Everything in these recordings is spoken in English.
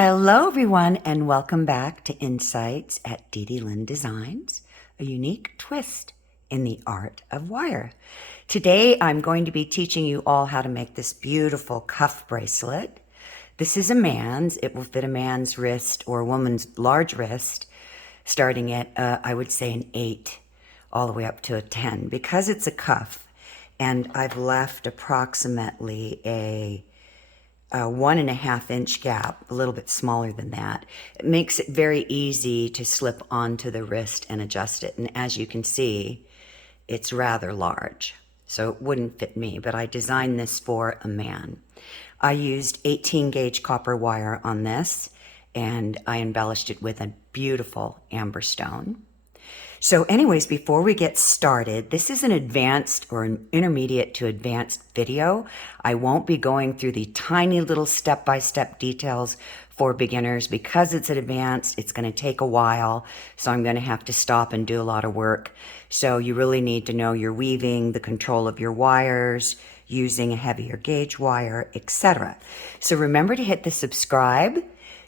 Hello, everyone, and welcome back to Insights at DDLynn Designs, a unique twist in the art of wire. Today, I'm going to be teaching you all how to make this beautiful cuff bracelet. This is a man's. It will fit a man's wrist or a woman's large wrist, starting at, I would say, an 8 all the way up to a 10. Because it's a cuff, and I've left approximately a 1.5 inch gap, a little bit smaller than that. It makes it very easy to slip onto the wrist and adjust it. And as you can see, it's rather large, so it wouldn't fit me, but I designed this for a man. I used 18 gauge copper wire on this, and I embellished it with a beautiful amber stone. So anyways, before we get started, this is an advanced or an intermediate to advanced video. I won't be going through the tiny little step-by-step details for beginners because it's advanced. It's going to take a while, so I'm going to have to stop and do a lot of work. So you really need to know your weaving, the control of your wires, using a heavier gauge wire, etc. So remember to hit the subscribe.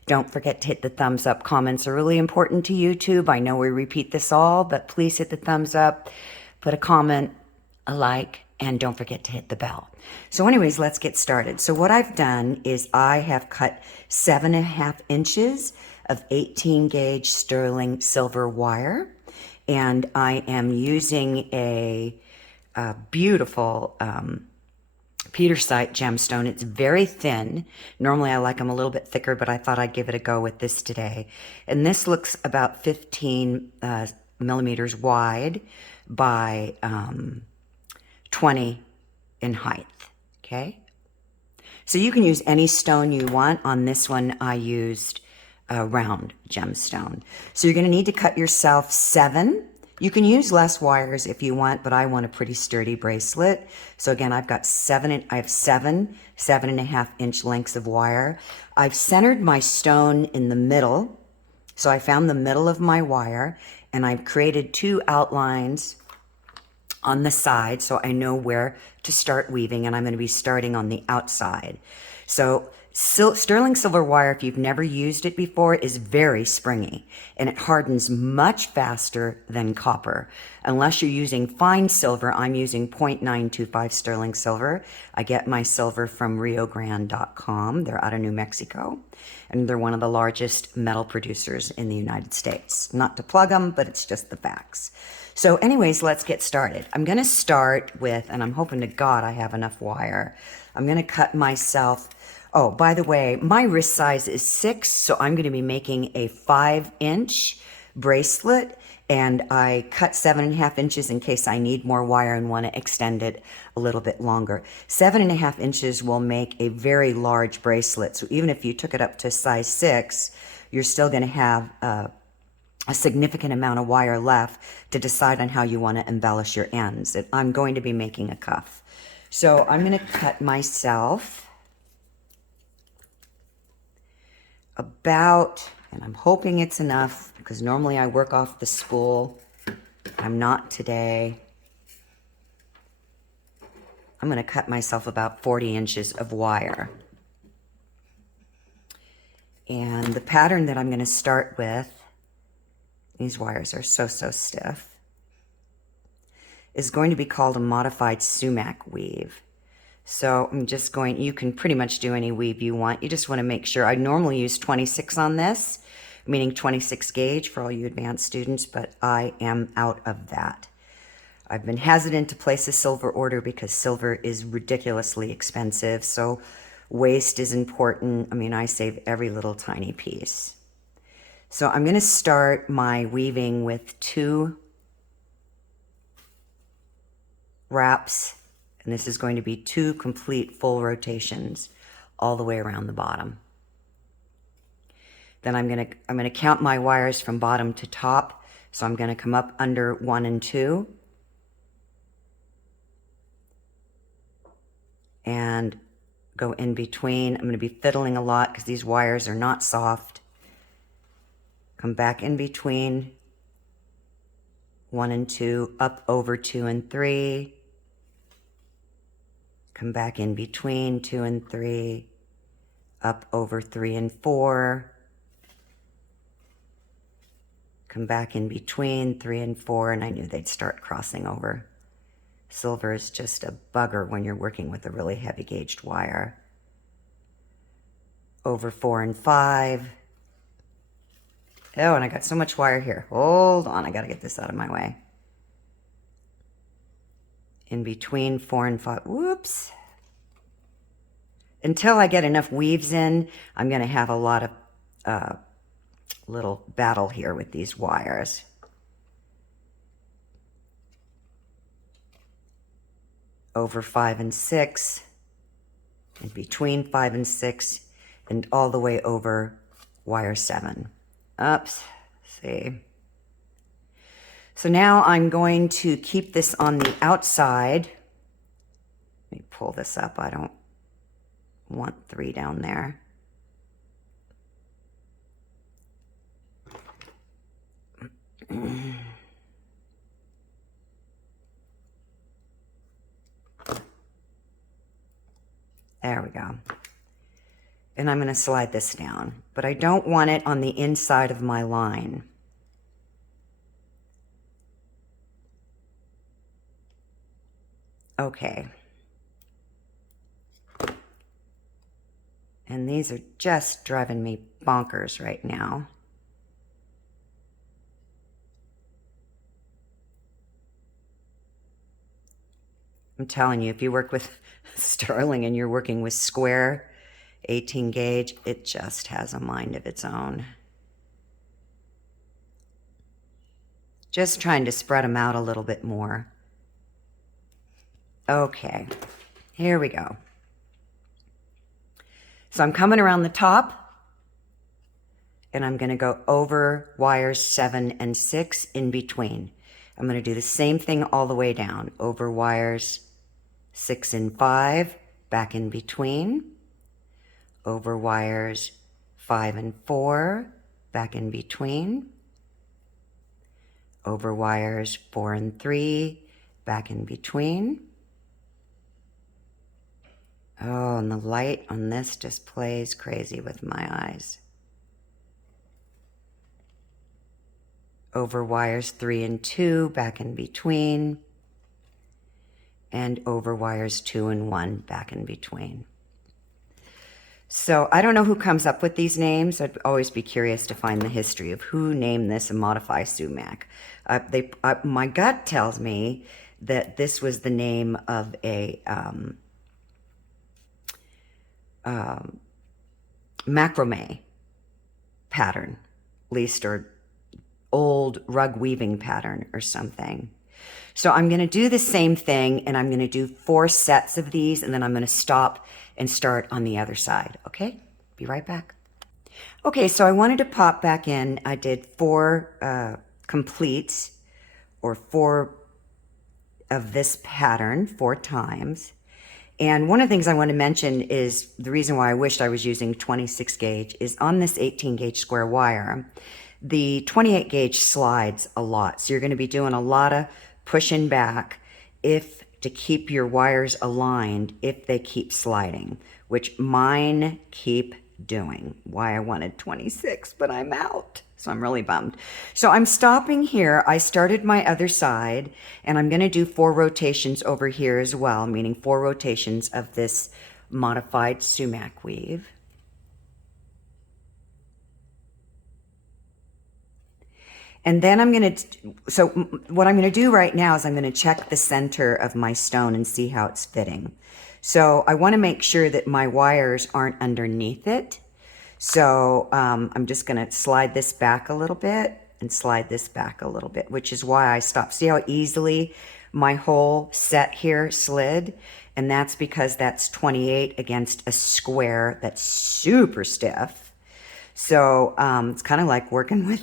Don't forget to hit the thumbs up. Comments are really important to YouTube. I know we repeat this all, but please hit the thumbs up, put a comment, a like, and don't forget to hit the bell. So anyways, let's get started. So what I've done is I have cut 7.5 inches of 18 gauge sterling silver wire, and I am using a beautiful Petersite gemstone. It's very thin. Normally I like them a little bit thicker, but I thought I'd give it a go with this today. And this looks about 15 millimeters wide by 20 in height. Okay. So you can use any stone you want. On this one, I used a round gemstone. So you're going to need to cut yourself 7. You can use less wires if you want, but I want a pretty sturdy bracelet. So again, I've got I have 7.5 inch lengths of wire. I've centered my stone in the middle. So I found the middle of my wire, and I've created 2 outlines on the side so I know where to start weaving, and I'm going to be starting on the outside. So sterling silver wire, if you've never used it before, is very springy, and it hardens much faster than copper. Unless you're using fine silver, I'm using 0.925 sterling silver. I get my silver from riogrande.com. They're out of New Mexico, and they're one of the largest metal producers in the United States. Not to plug them, but it's just the facts. So anyways, let's get started. I'm going to start with, and I'm hoping to God I have enough wire. I'm going to cut myself. Oh, by the way, my wrist size is 6, so I'm going to be making a 5-inch bracelet, and I cut 7.5 inches in case I need more wire and want to extend it a little bit longer. 7.5 inches will make a very large bracelet, so even if you took it up to size 6, you're still going to have a significant amount of wire left to decide on how you want to embellish your ends. I'm going to be making a cuff. So I'm going to cut myself about, and I'm hoping it's enough because normally I work off the spool. I'm not today. I'm going to cut myself about 40 inches of wire. And the pattern that I'm going to start with, these wires are so stiff, is going to be called a modified sumac weave. So I'm just going, you can pretty much do any weave you want. You just want to make sure. I normally use 26 on this, meaning 26 gauge for all you advanced students, but I am out of that. I've been hesitant to place a silver order because silver is ridiculously expensive. So waste is important. I mean, I save every little tiny piece. So I'm going to start my weaving with 2 wraps. And this is going to be 2 complete full rotations all the way around the bottom. Then I'm going to count my wires from bottom to top. So I'm going to come up under 1 and 2. And go in between. I'm going to be fiddling a lot because these wires are not soft. Come back in between 1 and 2, up over 2 and 3. Come back in between 2 and 3, up over 3 and 4, come back in between 3 and 4, and I knew they'd start crossing over. Silver is just a bugger when you're working with a really heavy gauged wire. Over 4 and 5. Oh, and I got so much wire here. Hold on, I gotta get this out of my way. In between 4 and 5, whoops. Until I get enough weaves in, I'm gonna have a lot of little battle here with these wires. Over 5 and 6, in between 5 and 6, and all the way over wire 7. Oops, see. So now I'm going to keep this on the outside. Let me pull this up. I don't want 3 down there. There we go. And I'm going to slide this down, but I don't want it on the inside of my line. Okay. And these are just driving me bonkers right now. I'm telling you, if you work with sterling and you're working with square 18 gauge, it just has a mind of its own. Just trying to spread them out a little bit more. Okay, here we go. So I'm coming around the top, and I'm going to go over wires 7 and 6 in between. I'm going to do the same thing all the way down, over wires 6 and 5, back in between, over wires 5 and 4, back in between, over wires 4 and 3, back in between. Oh, and the light on this just plays crazy with my eyes. Over wires 3 and 2, back in between, and over wires 2 and 1, back in between. So I don't know who comes up with these names. I'd always be curious to find the history of who named this a modify sumac. My gut tells me that this was the name of a macrame pattern, at least, or old rug weaving pattern or something. So I'm going to do the same thing, and I'm going to do 4 sets of these, and then I'm going to stop and start on the other side. Okay, be right back. Okay, so I wanted to pop back in. I did 4 completes, or 4 of this pattern 4 times. And one of the things I want to mention is the reason why I wished I was using 26 gauge is on this 18 gauge square wire, the 28 gauge slides a lot. So you're going to be doing a lot of pushing back to keep your wires aligned if they keep sliding, which mine keep doing. Why I wanted 26, but I'm out. So I'm really bummed. So I'm stopping here. I started my other side, and I'm going to do 4 rotations over here as well, meaning 4 rotations of this modified sumac weave. And then I'm going to, so what I'm going to do right now is I'm going to check the center of my stone and see how it's fitting. So I want to make sure that my wires aren't underneath it. So I'm just going to slide this back a little bit and slide this back a little bit, which is why I stopped. See how easily my whole set here slid? And that's because that's 28 against a square that's super stiff. So it's kind of like working with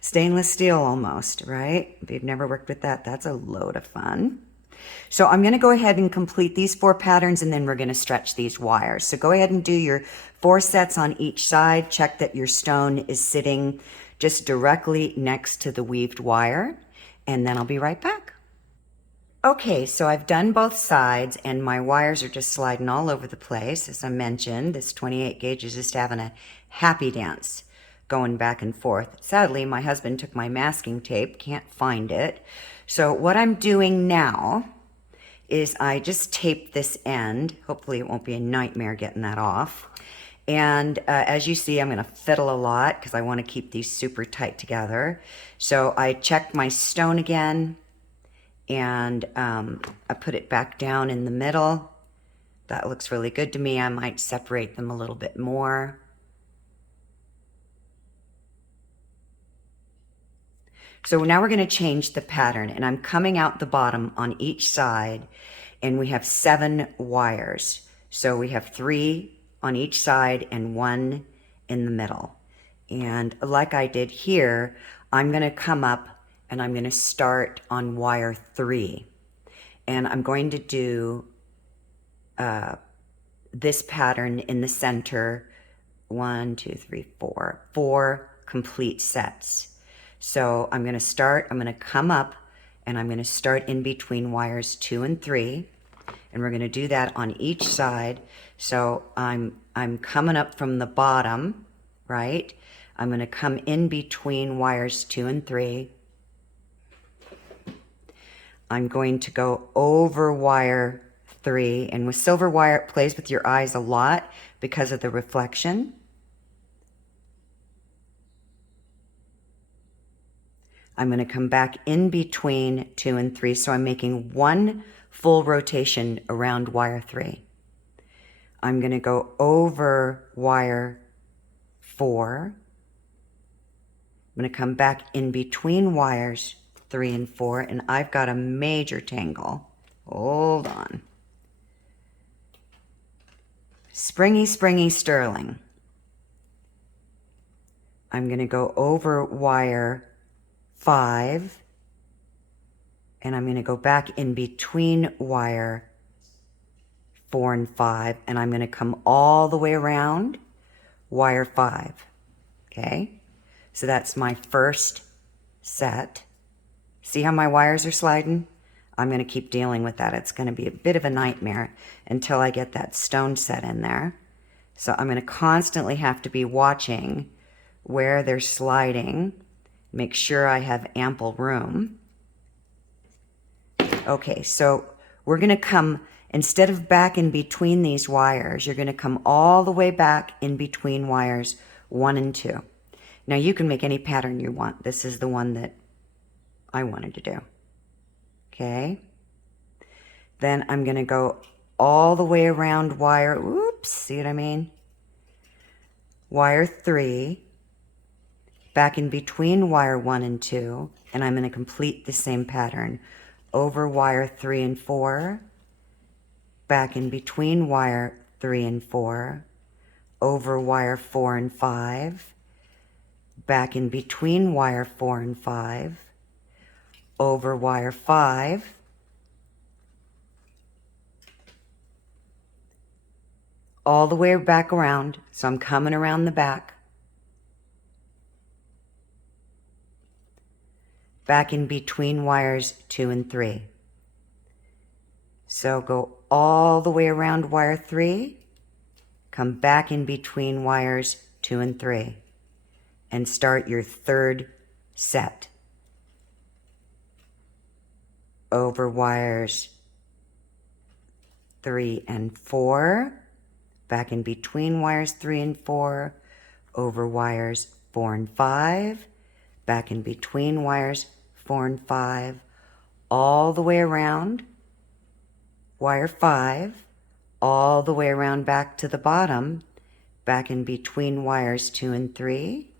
stainless steel almost, right? If you've never worked with that, that's a load of fun. So I'm going to go ahead and complete these 4 patterns, and then we're going to stretch these wires. So go ahead and do your 4 sets on each side. Check that your stone is sitting just directly next to the weaved wire, and then I'll be right back. Okay, so I've done both sides and my wires are just sliding all over the place. As I mentioned, this 28 gauge is just having a happy dance going back and forth. Sadly, my husband took my masking tape, can't find it. So what I'm doing now is I just tape this end. Hopefully it won't be a nightmare getting that off. And as you see, I'm going to fiddle a lot because I want to keep these super tight together. So I checked my stone again. And I put it back down in the middle. That looks really good to me. I might separate them a little bit more. So now we're going to change the pattern, and I'm coming out the bottom on each side, and we have 7 wires. So we have 3 on each side and 1 in the middle. And like I did here, I'm going to come up and I'm going to start on wire 3. And I'm going to do this pattern in the center, 1, 2, 3, 4, 4 complete sets. So I'm going to start, I'm going to come up and I'm going to start in between wires 2 and 3. And we're going to do that on each side. So I'm coming up from the bottom, right? I'm going to come in between wires 2 and 3. I'm going to go over wire 3, and with silver wire it plays with your eyes a lot because of the reflection. I'm going to come back in between 2 and 3, so I'm making 1 full rotation around wire 3. I'm going to go over wire 4. I'm going to come back in between wires 3 and 4, and I've got a major tangle. Hold on. Springy, springy sterling. I'm going to go over wire 5, and I'm going to go back in between wire 4 and 5, and I'm going to come all the way around wire 5. Okay, so that's my first set. See how my wires are sliding? I'm going to keep dealing with that. It's going to be a bit of a nightmare until I get that stone set in there. So I'm going to constantly have to be watching where they're sliding. Make sure I have ample room. Okay, so we're going to come, instead of back in between these wires, you're going to come all the way back in between wires 1 and 2. Now you can make any pattern you want. This is the one that I wanted to do. Okay. Then I'm going to go all the way around wire, oops, see what I mean? Wire 3, back in between wire 1 and 2, and I'm going to complete the same pattern. Over wire 3 and 4, back in between wire 3 and 4, over wire 4 and 5, back in between wire 4 and 5, over wire 5, all the way back around. So I'm coming around the back, back in between wires 2 and 3. So go all the way around wire 3, come back in between wires 2 and 3, and start your third set. Over wires 3 and 4, back in between wires 3 and 4, over wires 4 and 5, back in between wires 4 and 5, all the way around wire 5, all the way around back to the bottom, back in between wires 2 and 3,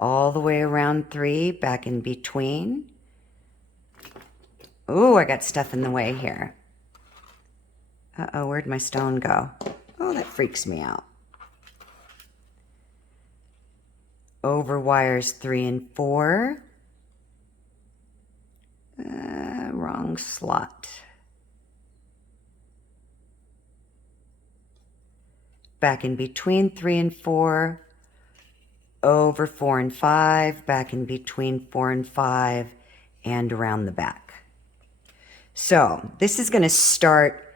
all the way around 3, back in between. Ooh, I got stuff in the way here. Uh-oh, where'd my stone go? Oh, that freaks me out. Over wires 3 and 4. Wrong slot. Back in between 3 and 4. Over 4 and 5. Back in between 4 and 5. And around the back. So this is going to start,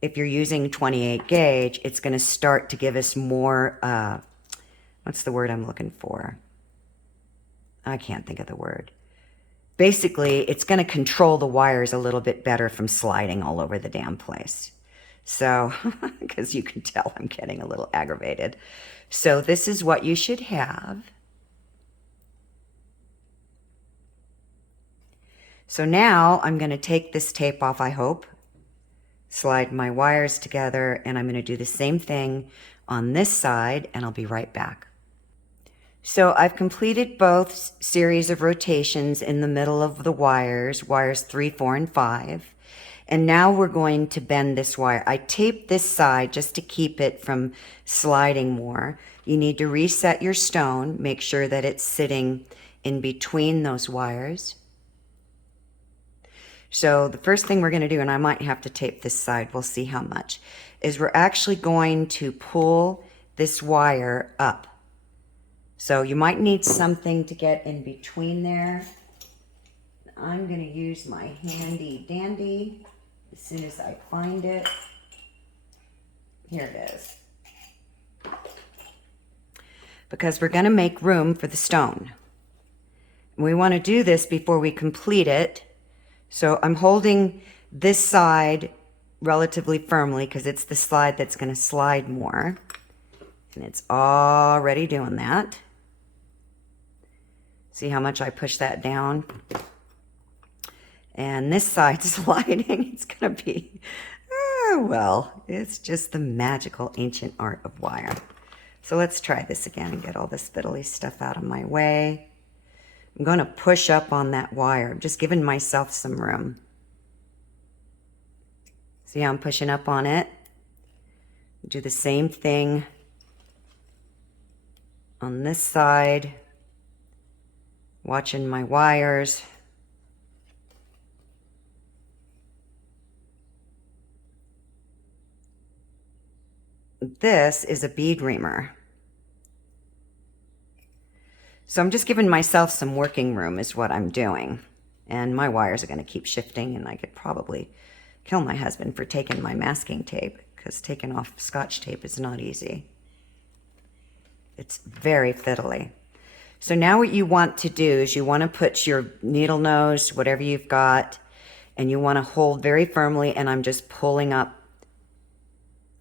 if you're using 28 gauge, it's going to start to give us more, what's the word I'm looking for? I can't think of the word. Basically, it's going to control the wires a little bit better from sliding all over the damn place. So, because you can tell I'm getting a little aggravated. So this is what you should have. So now I'm going to take this tape off, I hope, slide my wires together, and I'm going to do the same thing on this side, and I'll be right back. So I've completed both series of rotations in the middle of the wires 3, 4, and 5. And now we're going to bend this wire. I taped this side just to keep it from sliding more. You need to reset your stone, make sure that it's sitting in between those wires. So the first thing we're going to do, and I might have to tape this side, we'll see how much, is we're actually going to pull this wire up. So you might need something to get in between there. I'm going to use my handy dandy as soon as I find it. Here it is. Because we're going to make room for the stone. We want to do this before we complete it. So I'm holding this side relatively firmly because it's the side that's going to slide more. And it's already doing that. See how much I push that down? And this side sliding, it's going to be, well, it's just the magical ancient art of wire. So let's try this again and get all this fiddly stuff out of my way. I'm going to push up on that wire. I'm just giving myself some room. See how I'm pushing up on it? Do the same thing on this side. Watching my wires. This is a bead reamer. So I'm just giving myself some working room is what I'm doing. And my wires are going to keep shifting, and I could probably kill my husband for taking my masking tape, because taking off Scotch tape is not easy. It's very fiddly. So now what you want to do is you want to put your needle nose, whatever you've got, and you want to hold very firmly, and I'm just pulling up.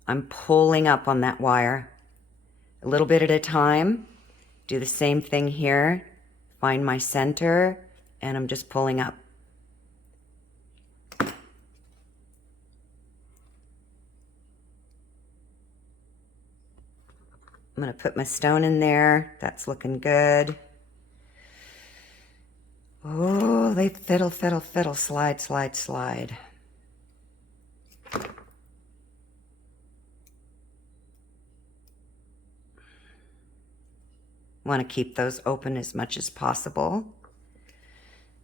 I'm pulling up on that wire a little bit at a time. Do the same thing here. Find my center, and I'm just pulling up. I'm going to put my stone in there. That's looking good. Oh, they fiddle, fiddle, fiddle, slide, slide, slide. Want to keep those open as much as possible.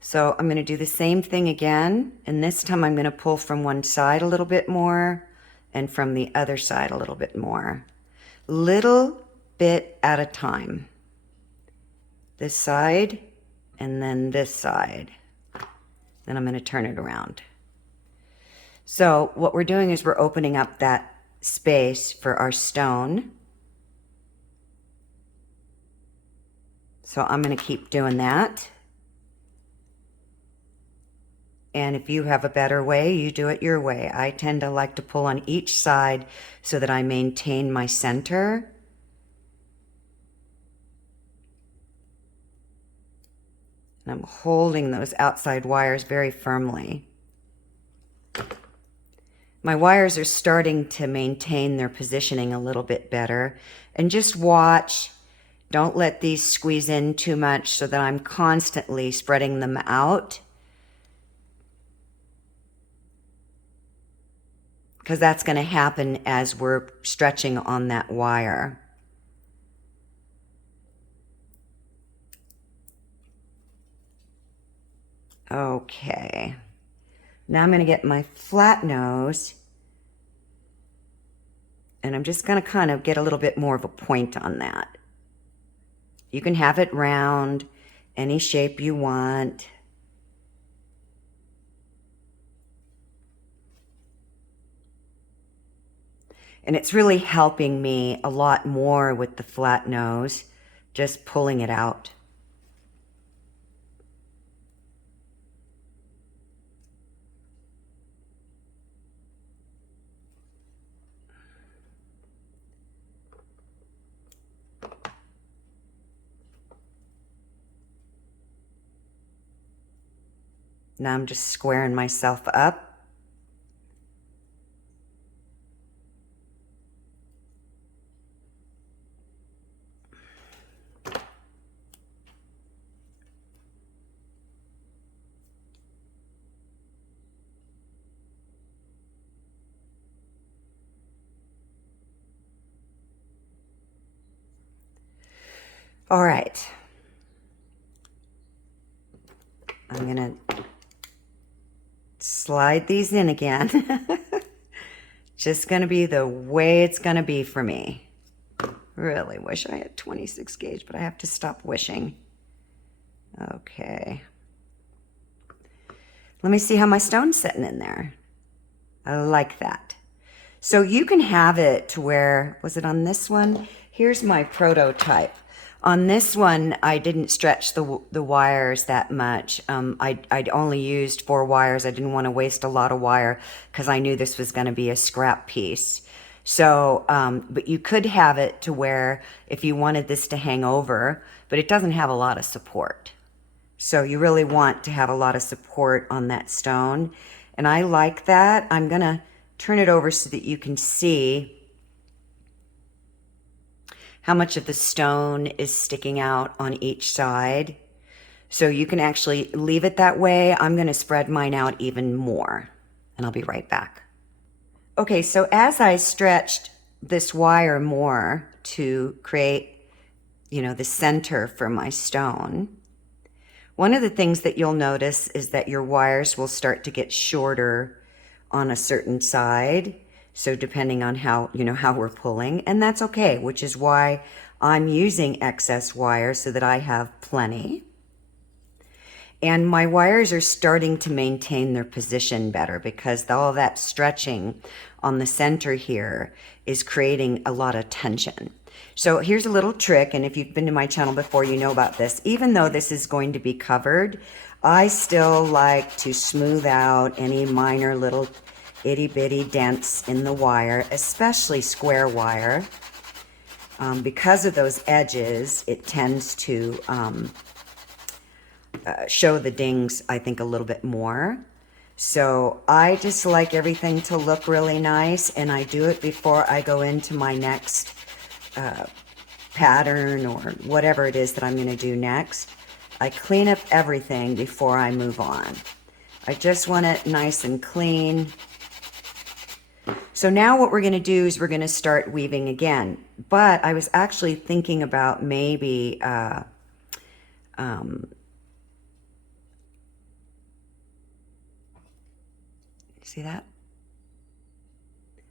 So I'm going to do the same thing again, and this time I'm going to pull from one side a little bit more and from the other side a little bit more. Little bit at a time. This side and then this side. Then I'm going to turn it around. So what we're doing is we're opening up that space for our stone. So I'm going to keep doing that. And if you have a better way, you do it your way. I tend to like to pull on each side so that I maintain my center. And I'm holding those outside wires very firmly. My wires are starting to maintain their positioning a little bit better. And just watch. Don't let these squeeze in too much so that I'm constantly spreading them out. Because that's going to happen as we're stretching on that wire. Okay. Now I'm going to get my flat nose. And I'm just going to kind of get a little bit more of a point on that. You can have it round, any shape you want. And it's really helping me a lot more with the flat nose, just pulling it out. Now I'm just squaring myself up. All right. I'm gonna slide these in again. Just gonna be the way it's gonna be for me. Really wish I had 26 gauge, but I have to stop wishing. Okay. Let me see how my stone's sitting in there. I like that. So you can have it to where, was it on this one? Here's my prototype. On this one, I didn't stretch the wires that much. I'd only used 4 wires. I didn't want to waste a lot of wire because I knew this was going to be a scrap piece. So, but you could have it to where if you wanted this to hang over, but it doesn't have a lot of support. So you really want to have a lot of support on that stone. And I like that. I'm going to turn it over so that you can see how much of the stone is sticking out on each side. So you can actually leave it that way. I'm going to spread mine out even more, and I'll be right back. Okay, so as I stretched this wire more to create, you know, the center for my stone, one of the things that you'll notice is that your wires will start to get shorter on a certain side. So depending on how, you know, how we're pulling, and that's okay, which is why I'm using excess wire so that I have plenty. And my wires are starting to maintain their position better because all that stretching on the center here is creating a lot of tension. So here's a little trick, and if you've been to my channel before, you know about this. Even though this is going to be covered, I still like to smooth out any minor little itty bitty dents in the wire, especially square wire. Because of those edges, it tends to show the dings, I think, a little bit more. So I just like everything to look really nice, and I do it before I go into my next pattern or whatever it is that I'm going to do next. I clean up everything before I move on. I just want it nice and clean. So now what we're going to do is we're going to start weaving again. But I was actually thinking about maybe see that?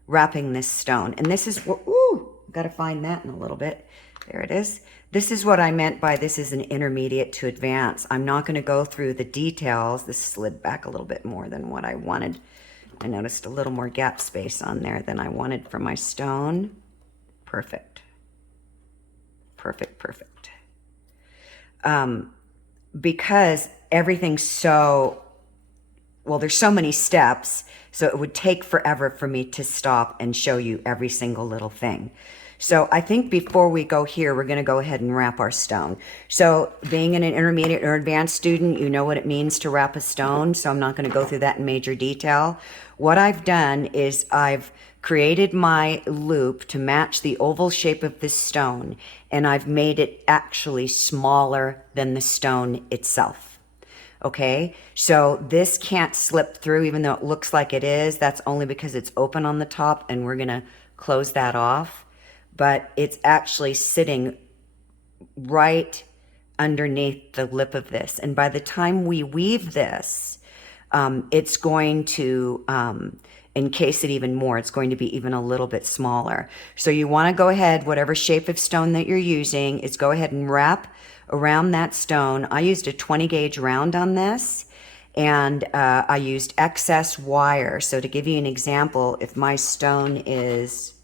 Wrapping this stone. And this is what, ooh, got to find that in a little bit. There it is. This is what I meant by this is an intermediate to advanced. I'm not going to go through the details. This slid back a little bit more than what I wanted. I noticed a little more gap space on there than I wanted for my stone. Perfect. Perfect, perfect. Because everything's so, well, there's so many steps, so it would take forever for me to stop and show you every single little thing. So I think before we go here, we're going to go ahead and wrap our stone. So being an intermediate or advanced student, you know what it means to wrap a stone, so I'm not going to go through that in major detail. What I've done is I've created my loop to match the oval shape of this stone, and I've made it actually smaller than the stone itself. Okay, so this can't slip through even though it looks like it is. That's only because it's open on the top, and we're going to close that off. But it's actually sitting right underneath the lip of this. And by the time we weave this, it's going to encase it even more. It's going to be even a little bit smaller. So you want to go ahead, whatever shape of stone that you're using, is go ahead and wrap around that stone. I used a 20 gauge round on this, and I used excess wire. So to give you an example, if my stone is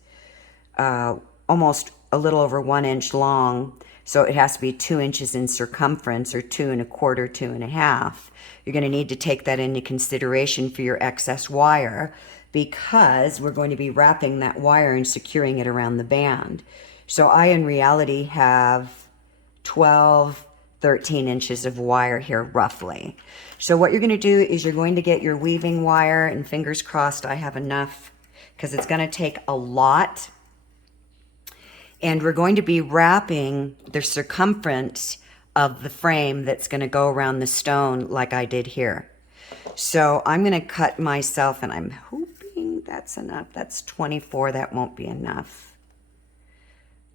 almost a little over 1 inch long. So it has to be 2 inches in circumference, or 2 1/4, 2 1/2. You're going to need to take that into consideration for your excess wire, because we're going to be wrapping that wire and securing it around the band. So I, in reality, have 12, 13 inches of wire here roughly. So what you're going to do is you're going to get your weaving wire, and fingers crossed I have enough, because it's going to take a lot. And we're going to be wrapping the circumference of the frame that's going to go around the stone like I did here. So I'm going to cut myself, and I'm hoping that's enough. That's 24. That won't be enough.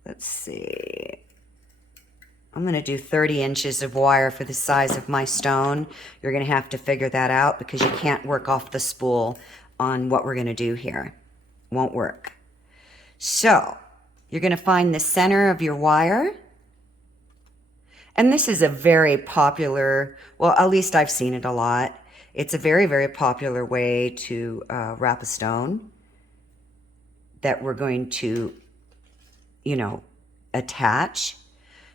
Let's see. I'm going to do 30 inches of wire for the size of my stone. You're going to have to figure that out, because you can't work off the spool on what we're going to do here. Won't work. So you're going to find the center of your wire. And this is a very popular, well, at least I've seen it a lot. It's a very, very popular way to wrap a stone that we're going to, attach.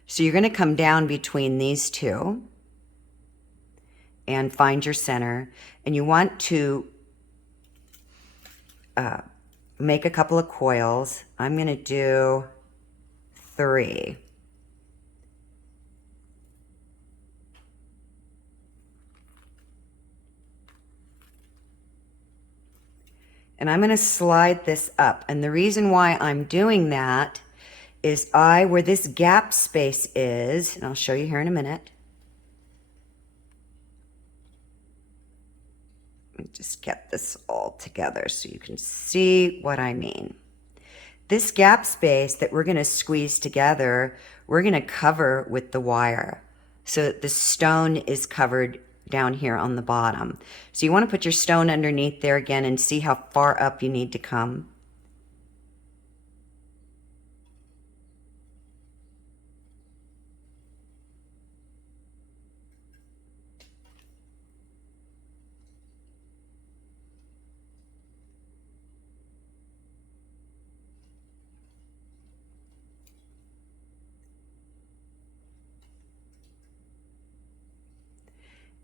So you're going to come down between these two and find your center. And you want to make a couple of coils. I'm going to do 3. And I'm going to slide this up. And the reason why I'm doing that is where this gap space is, and I'll show you here in a minute. Let me just get this all together so you can see what I mean. This gap space that we're going to squeeze together, we're going to cover with the wire, so that the stone is covered down here on the bottom. So you want to put your stone underneath there again and see how far up you need to come.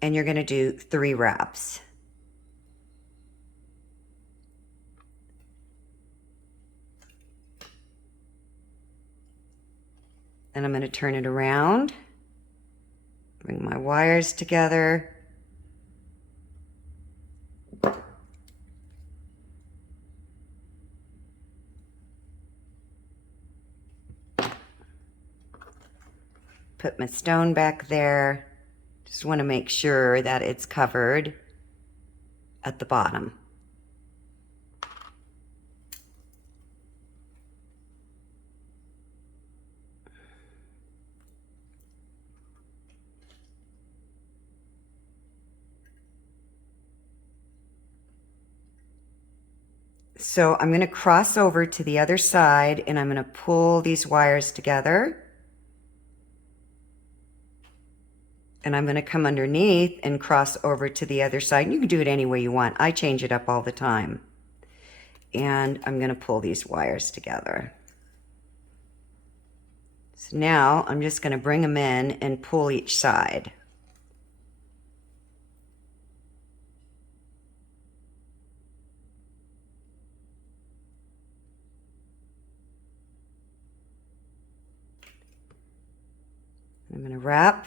And you're going to do 3 wraps. And I'm going to turn it around, bring my wires together. Put my stone back there. Just want to make sure that it's covered at the bottom. So I'm going to cross over to the other side, and I'm going to pull these wires together. And I'm going to come underneath and cross over to the other side. And you can do it any way you want. I change it up all the time. And I'm going to pull these wires together. So now I'm just going to bring them in and pull each side. I'm going to wrap.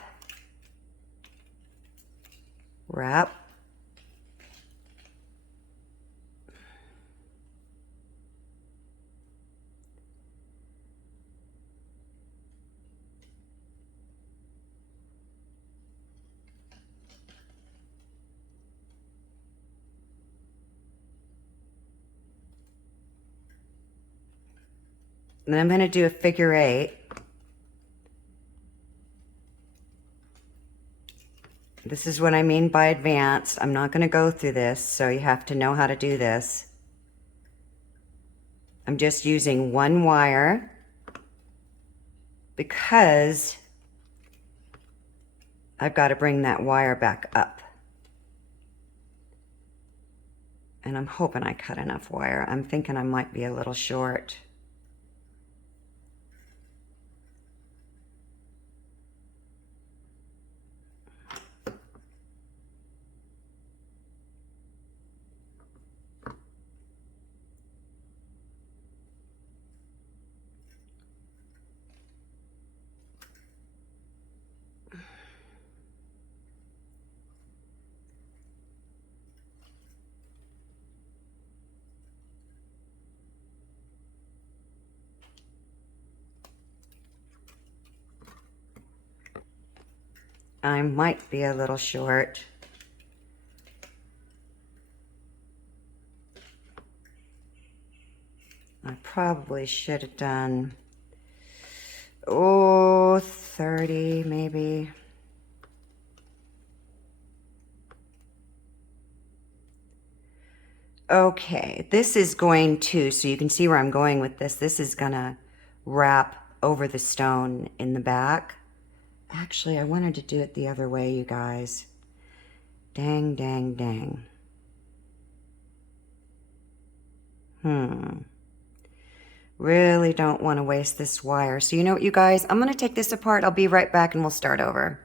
And then I'm going to do a figure 8. This is what I mean by advanced. I'm not going to go through this, so you have to know how to do this. I'm just using 1 wire because I've got to bring that wire back up. And I'm hoping I cut enough wire. I'm thinking I might be a little short. I might be a little short. I probably should have done, oh, 30 maybe. Okay, this is going to, so you can see where I'm going with this. This is gonna wrap over the stone in the back. Actually, I wanted to do it the other way, you guys. Dang, dang, dang. Really don't want to waste this wire. So you know what, you guys? I'm going to take this apart. I'll be right back and we'll start over.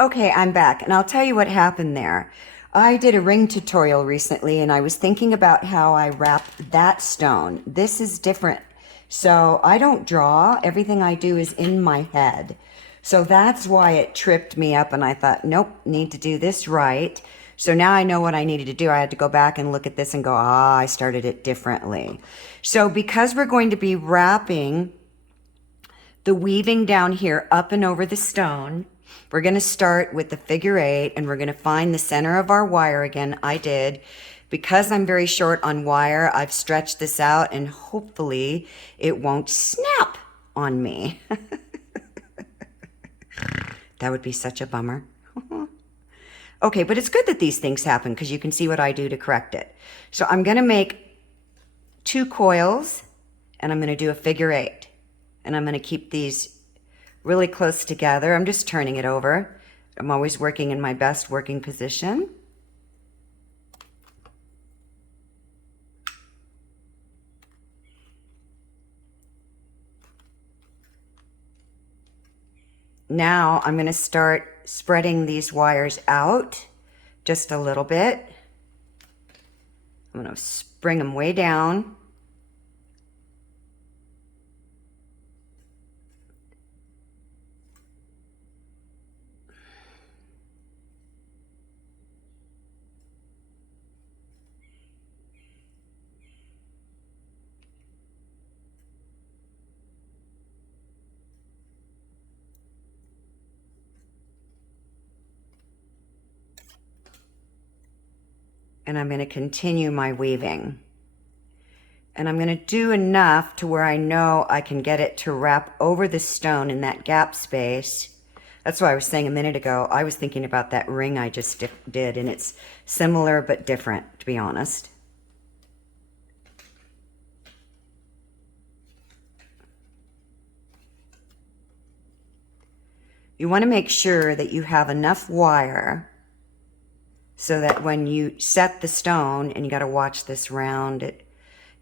Okay, I'm back, and I'll tell you what happened there. I did a ring tutorial recently, and I was thinking about how I wrap that stone. This is different. So I don't draw. Everything I do is in my head. So that's why it tripped me up, and I thought, nope, need to do this right. So now I know what I needed to do. I had to go back and look at this and go, I started it differently. So because we're going to be wrapping the weaving down here up and over the stone, we're going to start with the figure 8, and we're going to find the center of our wire again. I did. Because I'm very short on wire, I've stretched this out, and hopefully it won't snap on me. That would be such a bummer. Okay, but it's good that these things happen because you can see what I do to correct it. So I'm going to make 2 coils, and I'm going to do a figure 8. And I'm going to keep these really close together. I'm just turning it over. I'm always working in my best working position. Now I'm going to start spreading these wires out just a little bit. I'm going to bring them way down. And I'm going to continue my weaving. And I'm going to do enough to where I know I can get it to wrap over the stone in that gap space. That's why I was saying a minute ago, I was thinking about that ring I just did, and it's similar but different, to be honest. You want to make sure that you have enough wire so that when you set the stone, and you got to watch this round, it,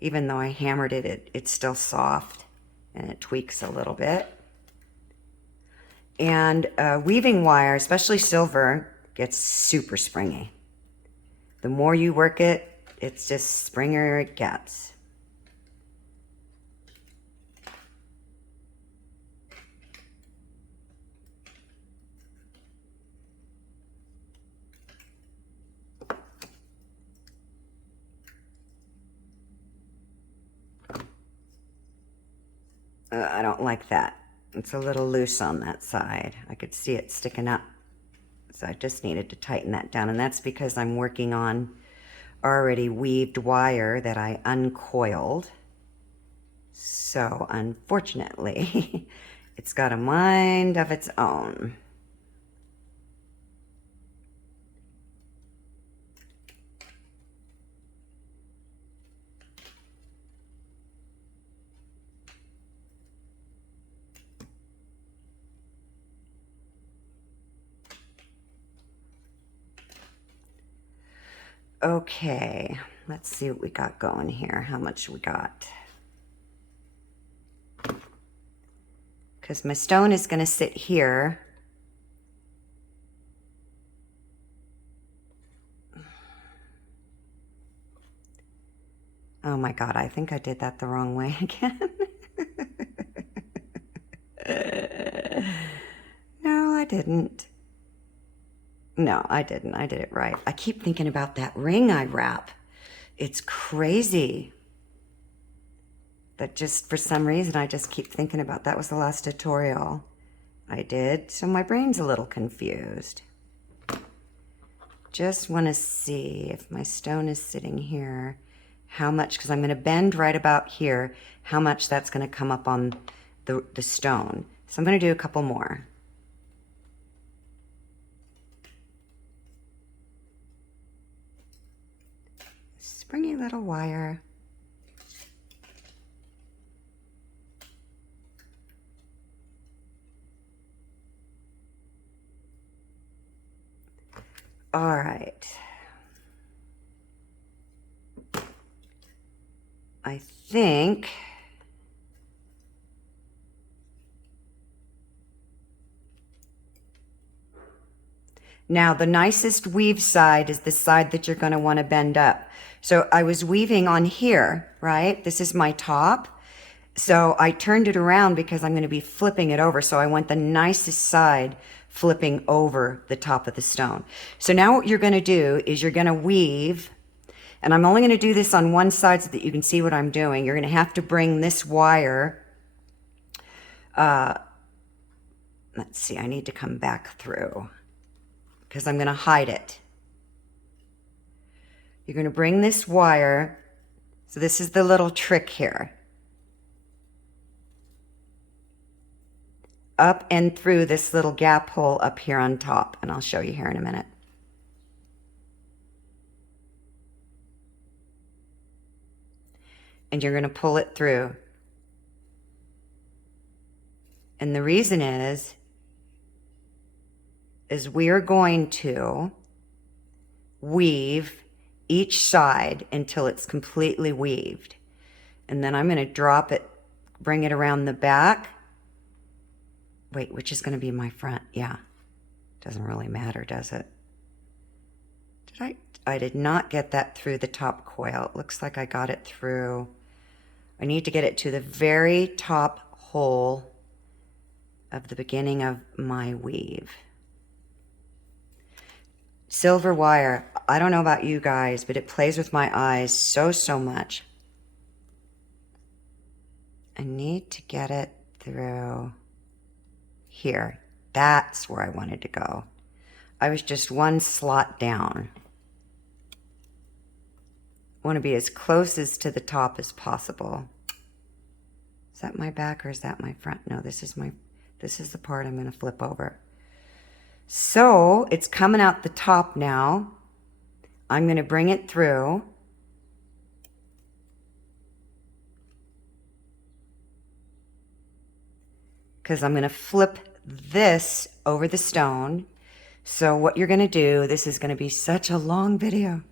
even though I hammered it, it's still soft and it tweaks a little bit. And weaving wire, especially silver, gets super springy. The more you work it, it's just springier it gets. I don't like that. It's a little loose on that side. I could see it sticking up. So I just needed to tighten that down. And that's because I'm working on already weaved wire that I uncoiled. So unfortunately, it's got a mind of its own. Okay, let's see what we got going here. How much we got? Because my stone is going to sit here. Oh my God, I think I did that the wrong way again. No, I didn't. No, I didn't. I did it right. I keep thinking about that ring I wrap. It's crazy. That just, for some reason, I just keep thinking about that was the last tutorial. I did, so my brain's a little confused. Just want to see if my stone is sitting here, how much, because I'm going to bend right about here, how much that's going to come up on the stone. So I'm going to do a couple more. Springy little wire. All right. I think now the nicest weave side is the side that you're going to want to bend up. So I was weaving on here, right? This is my top. So I turned it around because I'm going to be flipping it over. So I want the nicest side flipping over the top of the stone. So now what you're going to do is you're going to weave, and I'm only going to do this on one side so that you can see what I'm doing. You're going to have to bring this wire, let's see, I need to come back through because I'm going to hide it. You're going to bring this wire, so this is the little trick here, up and through this little gap hole up here on top, and I'll show you here in a minute. And you're going to pull it through. And the reason is we are going to weave each side until it's completely weaved. And then I'm going to drop it, bring it around the back. Wait, which is going to be my front? Yeah. Doesn't really matter, does it? I did not get that through the top coil. It looks like I got it through. I need to get it to the very top hole of the beginning of my weave. Silver wire, I don't know about you guys, but it plays with my eyes so much. I need to get it through here. That's where I wanted to go. I was just one slot down. I want to be as close as to the top as possible. Is that my back or is that my front? No, this is the part I'm going to flip over. So it's coming out the top now. I'm going to bring it through. Because I'm going to flip this over the stone. So what you're going to do, this is going to be such a long video,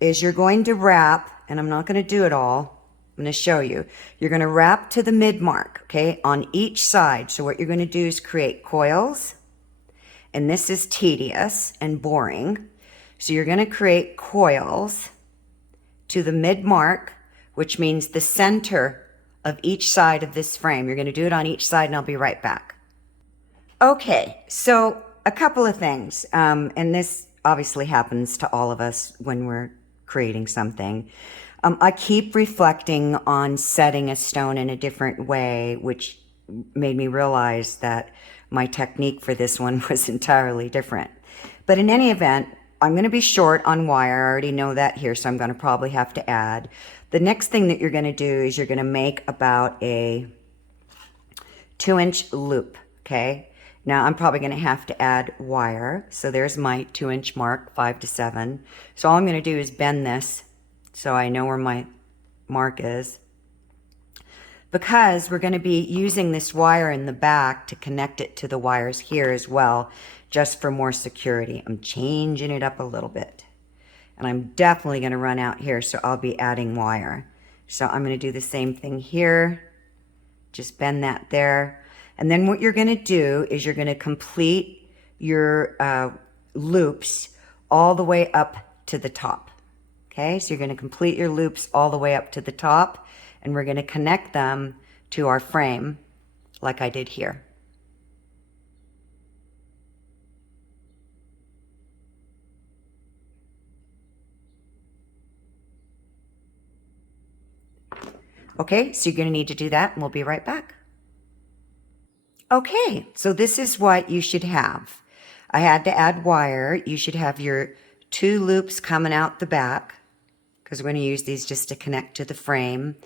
is you're going to wrap, and I'm not going to do it all. I'm going to show you. You're going to wrap to the mid mark, okay, on each side. So what you're going to do is create coils. And this is tedious and boring. So you're going to create coils to the mid mark, which means the center of each side of this frame. You're going to do it on each side, and I'll be right back. Okay, so a couple of things, and this obviously happens to all of us when we're creating something. I keep reflecting on setting a stone in a different way, which made me realize that my technique for this one was entirely different. But in any event, I'm going to be short on wire. I already know that here, so I'm going to probably have to add. The next thing that you're going to do is you're going to make about a 2-inch loop, okay? Now I'm probably going to have to add wire. So there's my 2-inch mark, 5 to 7. So all I'm going to do is bend this so I know where my mark is. Because we're going to be using this wire in the back to connect it to the wires here as well, just for more security. I'm changing it up a little bit. And I'm definitely going to run out here, so I'll be adding wire. So I'm going to do the same thing here. Just bend that there. And then what you're going to do is you're going to complete your loops all the way up to the top. Okay, so you're going to complete your loops all the way up to the top, and we're going to connect them to our frame like I did here. Okay, so you're going to need to do that, and we'll be right back. Okay, so this is what you should have. I had to add wire. You should have your 2 loops coming out the back, because we're going to use these just to connect to the frame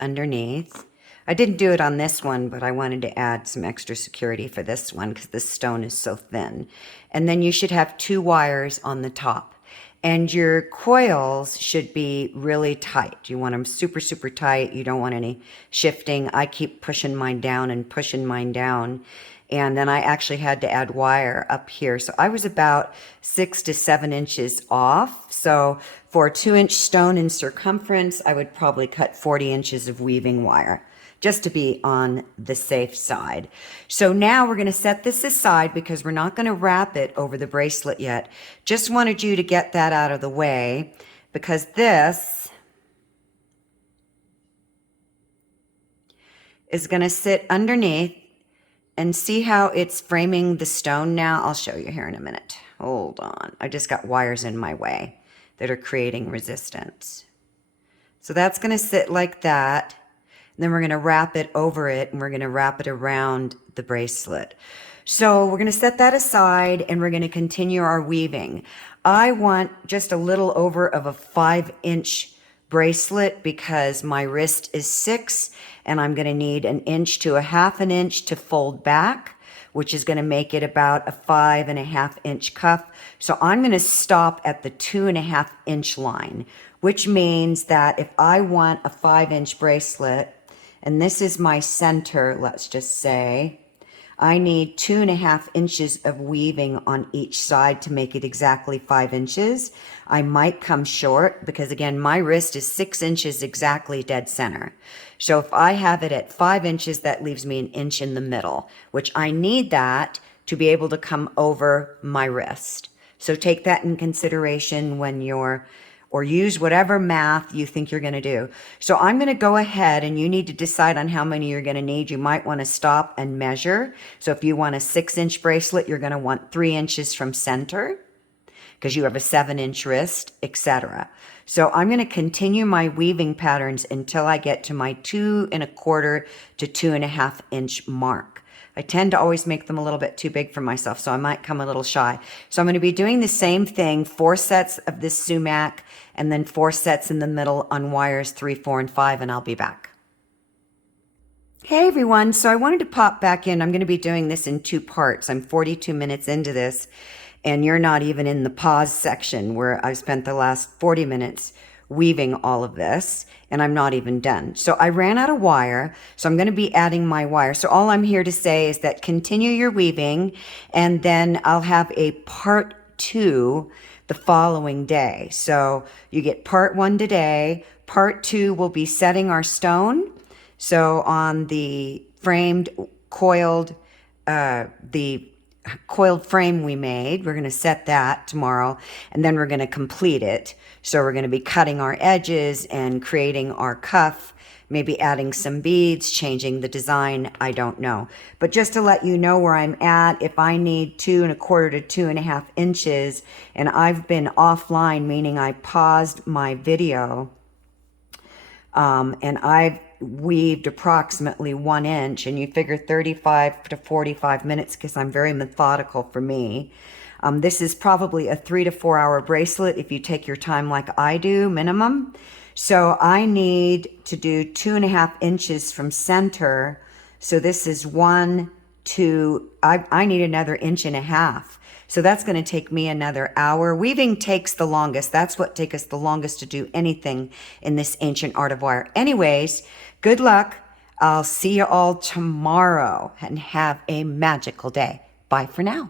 underneath. I didn't do it on this one, but I wanted to add some extra security for this one because the stone is so thin. And then you should have 2 wires on the top. And your coils should be really tight. You want them super, super tight. You don't want any shifting. I keep pushing mine down and pushing mine down. And then I actually had to add wire up here. So I was about 6 to 7 inches off. So for a 2-inch stone in circumference, I would probably cut 40 inches of weaving wire, just to be on the safe side. So now we're going to set this aside because we're not going to wrap it over the bracelet yet. Just wanted you to get that out of the way because this is going to sit underneath, and see how it's framing the stone now? I'll show you here in a minute. Hold on. I just got wires in my way that are creating resistance. So that's going to sit like that. Then we're going to wrap it over it, and we're going to wrap it around the bracelet. So we're going to set that aside, and we're going to continue our weaving. I want just a little over of a 5-inch bracelet because my wrist is 6, and I'm going to need 1 inch to a 1/2 inch to fold back, which is going to make it about a 5.5 inch cuff. So I'm going to stop at the 2.5 inch line, which means that if I want a 5-inch bracelet, and this is my center, let's just say, I need 2.5 inches of weaving on each side to make it exactly 5 inches. I might come short because, again, my wrist is 6 inches exactly dead center. So if I have it at 5 inches, that leaves me 1 inch in the middle, which I need that to be able to come over my wrist. So take that in consideration when you're, or use whatever math you think you're going to do. So I'm going to go ahead, and you need to decide on how many you're going to need. You might want to stop and measure. So if you want a 6-inch bracelet, you're going to want 3 inches from center because you have a 7-inch wrist, etc. So I'm going to continue my weaving patterns until I get to my 2.25 to 2.5 inch mark. I tend to always make them a little bit too big for myself, so I might come a little shy. So I'm going to be doing the same thing, 4 sets of this sumac, and then 4 sets in the middle on wires 3, 4, and 5, and I'll be back. Hey everyone, so I wanted to pop back in. I'm going to be doing this in 2 parts. I'm 42 minutes into this, and you're not even in the pause section where I've spent the last 40 minutes weaving all of this, and I'm not even done. So I ran out of wire, so I'm going to be adding my wire. So all I'm here to say is that continue your weaving, and then I'll have a part 2 the following day. So you get part 1 today. Part 2 will be setting our stone. So on the framed coiled, the coiled frame we made, we're going to set that tomorrow, and then we're going to complete it. So we're going to be cutting our edges and creating our cuff, maybe adding some beads, changing the design, I don't know. But just to let you know where I'm at, if I need 2.25 to 2.5 inches, and I've been offline, meaning I paused my video, and I've weaved approximately 1 inch, and you figure 35 to 45 minutes because I'm very methodical for me. This is probably a 3 to 4 hour bracelet if you take your time like I do, minimum. So I need to do 2.5 inches from center. So this is 1, 2, I need another 1.5 inches. So that's going to take me another hour. Weaving takes the longest. That's what takes us the longest to do anything in this ancient art of wire. Anyways, good luck. I'll see you all tomorrow, and have a magical day. Bye for now.